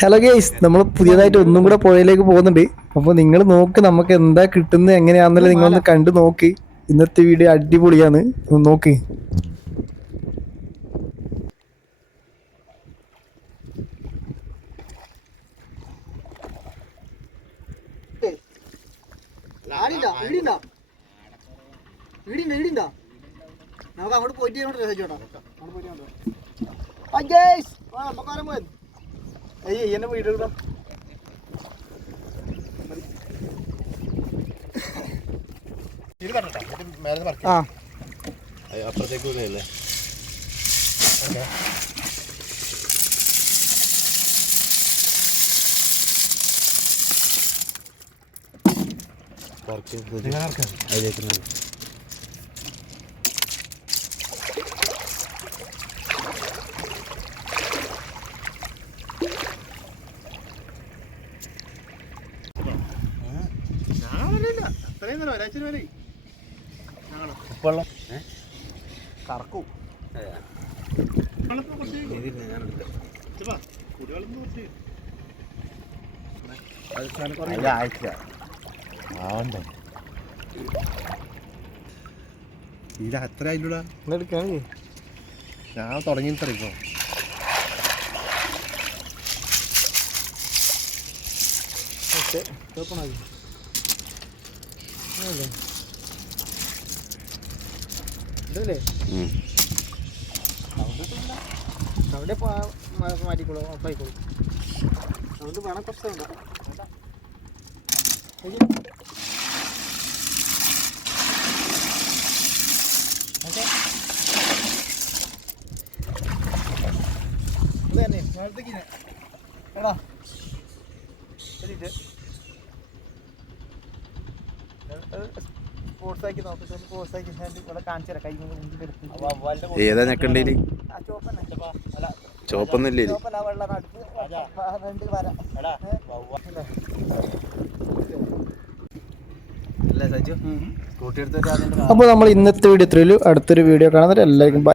Hello guys, നമ്മൾ പുതിയതായിട്ട് ഒന്നും കൂടെ പുഴയിലേക്ക് പോകുന്നുണ്ട്. അപ്പോൾ നിങ്ങൾ നോക്ക് നമുക്ക് എന്താ കിട്ടുന്നത് എങ്ങനെയാണെന്നല്ലേ നിങ്ങളൊന്ന് കണ്ടു നോക്ക്. ഇന്നത്തെ വീഡിയോ അടിപൊളിയാണ്, നോക്ക്. നമുക്ക് അങ്ങോട്ട് പോയിട്ട് എന്നെ വീട് അപ്പുറത്തേക്ക് അല്ലേ അതിലേക്ക് ഉപ്പുവെള്ളം കറക്കും. ഇത് അത്ര ആയില്ലൂടാ, ഞാൻ തുടങ്ങി ഇപ്പൊ ഇതല്ലേ അവിടെ മാറ്റിക്കോളൂ, ഓഫായിക്കോളൂ. അതുകൊണ്ട് വേണം പ്രശ്നമുണ്ടോ? എടാ സ്പോർട്സാക്കി നോക്കിട്ട് സ്പോർട്സാക്കി ഇവിടെ കാണിച്ചു തരാം. കൈ ഏതാ ഞെക്കണ്ടേല്? ചോപ്പൊന്നുമില്ലേ? അപ്പോൾ നമ്മൾ ഇന്നത്തെ വീഡിയോ ഇത്രയുള്ളൂ. അടുത്തൊരു വീഡിയോ കാണുന്നവരെ എല്ലാവർക്കും ബൈ.